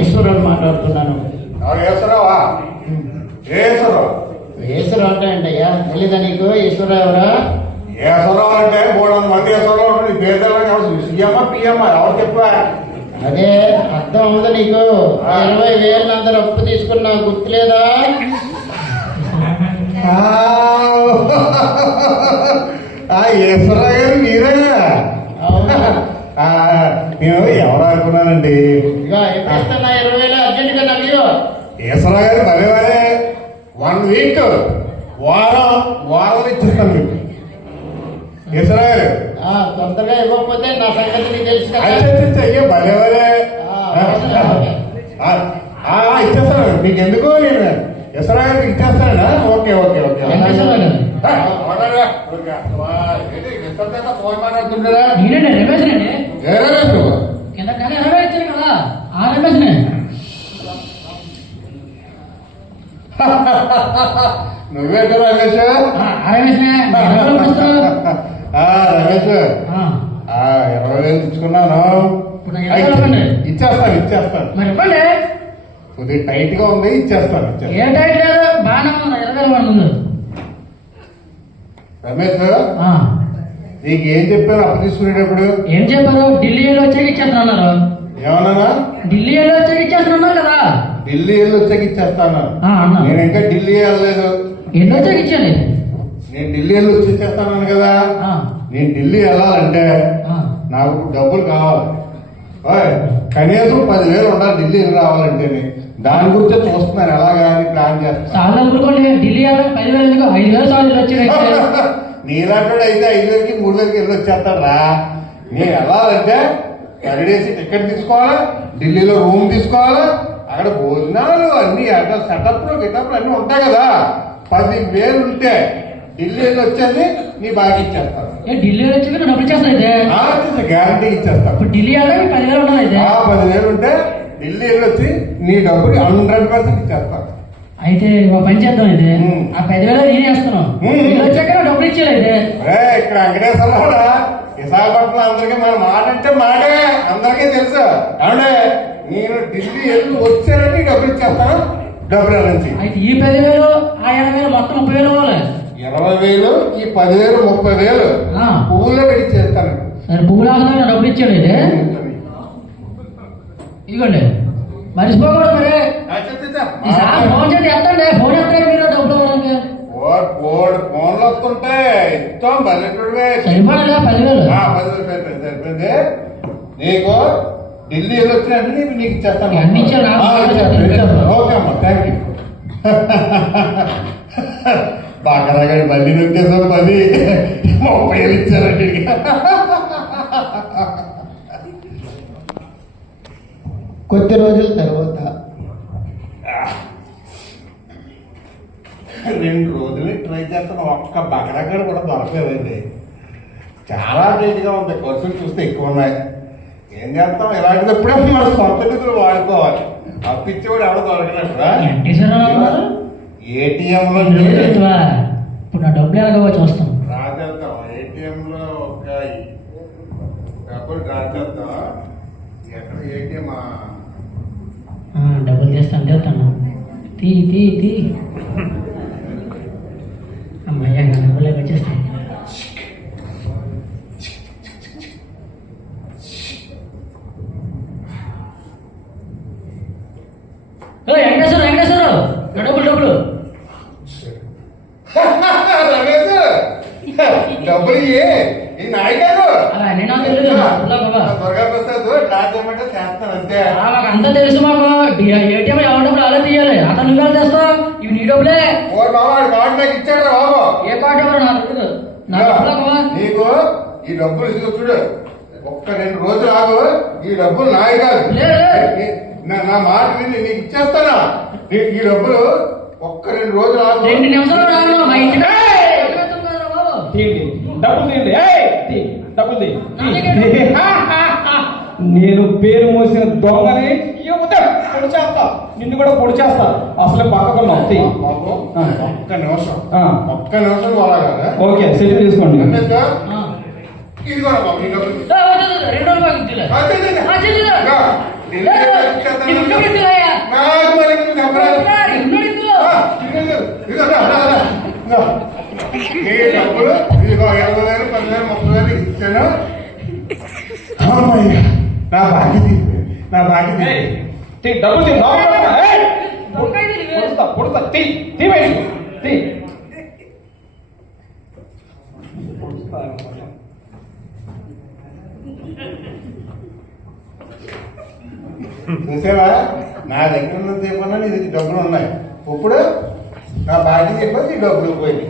ఈశ్వరరావు మాట్లాడుతున్నాను. ఈశ్వరరావా? ఈశ్వరరావు ఈశ్వరరావు అంటే అంటయ్యా తెలీదా నీకు? ఈశ్వరరావు ఎవరా? ఈశ్వరరావు అంటే 300 మంది ఈశ్వరరావు ఉంటుంది. పేదలు సీఎమ్మా పిఎమ్మా ఎవరు చెప్పా? అదే అర్థం అవుదా నీకు? 20,000 అందరు అప్పు తీసుకున్నా గుర్తులేదా? ఈశ్వరరావు గారు మీరేనా? నేను ఎవరు అనుకున్నానండి. ఇక ఎప్పుడేస్తున్నా 20,000 అర్జెంట్ గా నాకు. ఈశ్వరరావు గారు పదేవారే 1 వీక్ వారం ఇచ్చిస్తాను మీకు. ఈశ్వరరావు గారు తొందరగా ఇవ్వకపోతే నా సంగతి నీకు తెలుసు కదా. అయ్యో భలేవరే ఇచ్చేస్తాను మీకు. ఎందుకు నేను ఈశ్వరరావు గారికి ఇచ్చేస్తానా? Okay okay okay. ఫోన్ మాట్లాడుతుంటారా? నువ్వేంట రమేష్? రమేష్ 20,000 ఇచ్చుకున్నాను. ఇచ్చేస్తాను. కొద్దిగా టైట్ గా ఉంది. ఇచ్చేస్తాను. రమేష్ నీకు ఏం చెప్పారు అప్పు తీసుకునేటప్పుడు? ఏం చెప్పారు? ఢిల్లీలో వచ్చాక ఇచ్చేస్తున్నారు. ఏమన్నా? ఢిల్లీలో వచ్చాక ఇచ్చేస్తున్నారు కదా. ఢిల్లీ వెళ్ళి వచ్చాక ఇచ్చేస్తాను. నేను ఇంకా ఢిల్లీ వెళ్ళలేదు. ఎన్ని వచ్చాక ఇచ్చాను? నేను ఢిల్లీ వెళ్ళి వచ్చి ఇచ్చేస్తాను కదా. నేను ఢిల్లీ వెళ్ళాలంటే నాకు డబ్బులు కావాలి. కనీసం 10,000 ఉండాలి ఢిల్లీ వెళ్ళి రావాలంటే. దాని గురించే చూస్తున్నాను ఎలాగా అని ప్లాన్ చేస్తాను. ఢిల్లీ 10,000 5,000 సార్లు వచ్చాడు. నీలాంటి అయితే 5,000కి 3,000కి వెళ్ళి వచ్చేస్తాడు రా. నేను వెళ్ళాలంటే పరిడేసి టికెట్ తీసుకోవాలా, ఢిల్లీలో రూమ్ తీసుకోవాలా, అక్కడ భోజనాలు అన్ని అక్కడ సెటప్లు గిటప్లు అన్ని ఉంటాయి కదా. 10,000 ఉంటే ఢిల్లీలో వచ్చేసి నీ బాగా ఇచ్చేస్తాను. ఢిల్లీలో వచ్చి డబ్బులు ఇచ్చేస్తా. గ్యారంటీ ఇచ్చేస్తాను. ఢిల్లీ 10,000 ఉండాలి. 10,000 ఉంటే ఢిల్లీ వచ్చి నీ డబ్బులు 100% ఇచ్చేస్తాను. అయితే ఒక పని చేద్దాం. అయితే ఆ 10,000 నేనే వేస్తున్నాను. వచ్చాక డబ్బులు ఇచ్చేది. అయితే ఇక్కడ వెంకటేశ్వర విశాఖపట్నం అందరికీ మన మాట అంటే మాటే అందరికీ తెలుసు. అవునే నేను ఢిల్లీ వెళ్ళి వచ్చానంటే డబ్బులు ఇచ్చేస్తాను. డబ్బుల నుంచి అయితే ఈ 10,000 ఆ 20,000 మొత్తం 30,000 అవ్వాలి. 20,000 ఈ 10,000 30,000 పువ్వుల్లో పెట్టి చేస్తాను. సరే పువ్వులు ఆకున్నా డబ్బులు ఇచ్చాడు. అయితే ఇదిగోండి మర్చిపోకూడదు. మరి ఫోన్ చేసి ఎత్తండి. ఫోన్ ఎత్తాడు మీరు డబ్బులు ఫోన్లు వస్తుంటే ఇస్తాం. బల్లెట్టుడివే సరిపడలే 10,000. 10,000 సరిపోయింది. నీకు ఢిల్లీ వెళ్ళి వచ్చినట్టు నీకు ఇచ్చేస్తాను. అన్ని ఇచ్చాను. ఓకే అమ్మా, థ్యాంక్ యూ. బాగా రాగాడి మళ్ళీ నొక్కేసాను. 30,000 ఇచ్చారండి. కొద్ది రోజుల తర్వాత 2 రోజులు ట్రై చేస్తాను. ఒక్క బకరగడ కూడా దొరకలేదండి. చాలా టైట్గా ఉంది. ఖర్చులు చూస్తే ఎక్కువ ఉన్నాయి. ఏం చేస్తాం? ఇలాంటిదప్పుడే మన సొంత నిధులు వాడుకోవాలి. అప్పిచ్చేవాడు ఎవరు దొరకనట్టురా. ఏటీఎంలో ఇప్పుడు నా డబ్బులు ఎలాగో చూస్తాం. డ్రా చేద్దాం. ఏటీఎంలో ఒక డబ్బులు డ్రా చేద్దాం. ఎక్కడ ఏటీఎం? డబ్బులు చేస్తాను. తీ అమ్మాయి డబ్బులు వచ్చేస్తాయి. వెంకటేశ్వరరావు డబ్బులు డబ్బులు ఈ నాయకుడు త్వరగా ప్రసాద్ డ్రా చేయమంటే చేస్తాను అంతే. అంతా తెలుసు మాకు. ఏటీఎం ఎవరి డబ్బులు అలా తీయాలి. అతను నువ్వు చేస్తావు. ఇవి నీ డబ్బులే. ఓ బాబా కార్డు నాకు ఇచ్చాడు బాబు. ఏ కార్డు ఎవరు? నీకు ఈ డబ్బులు చూడు. ఒక్క 2 రోజులు ఆగు. ఈ డబ్బులు నాయి కాదు. నా మాట విని నీకు ఇచ్చేస్తానా? ఈ డబ్బులు ఒక్క 2 రోజులు ఆగు. 2 నిమిషాలు రాను. మా ఇంటికి డబ్బులు నేను పేరు మోసిన దొంగని పొడి చేస్తా. నిన్ను కూడా పొడి చేస్తా. అసలు పక్కకున్నావు. ఒక్క నిమిషం బాగా. ఓకే సెటిల్ తీసుకోండి. ఇది కూడా బాబు. 20,000 ఇచ్చాను. అమ్మయ్య, నా బాకీ తీరిపోయింది. నా బాకీ ఏయ్, తీరిపోయింది. తీ, డబ్బులు తీ, లోపలికి రా. ఏయ్, పొడుస్తా, తీ, తీ బయటికి, తీ. చూసావా, నా దగ్గర ఉన్న చెప్పన్నా నీ దగ్గర డబ్బులు ఉన్నాయి. ఇప్పుడు నా బాకీ చెప్పి నీ డబ్బులు పోయింది.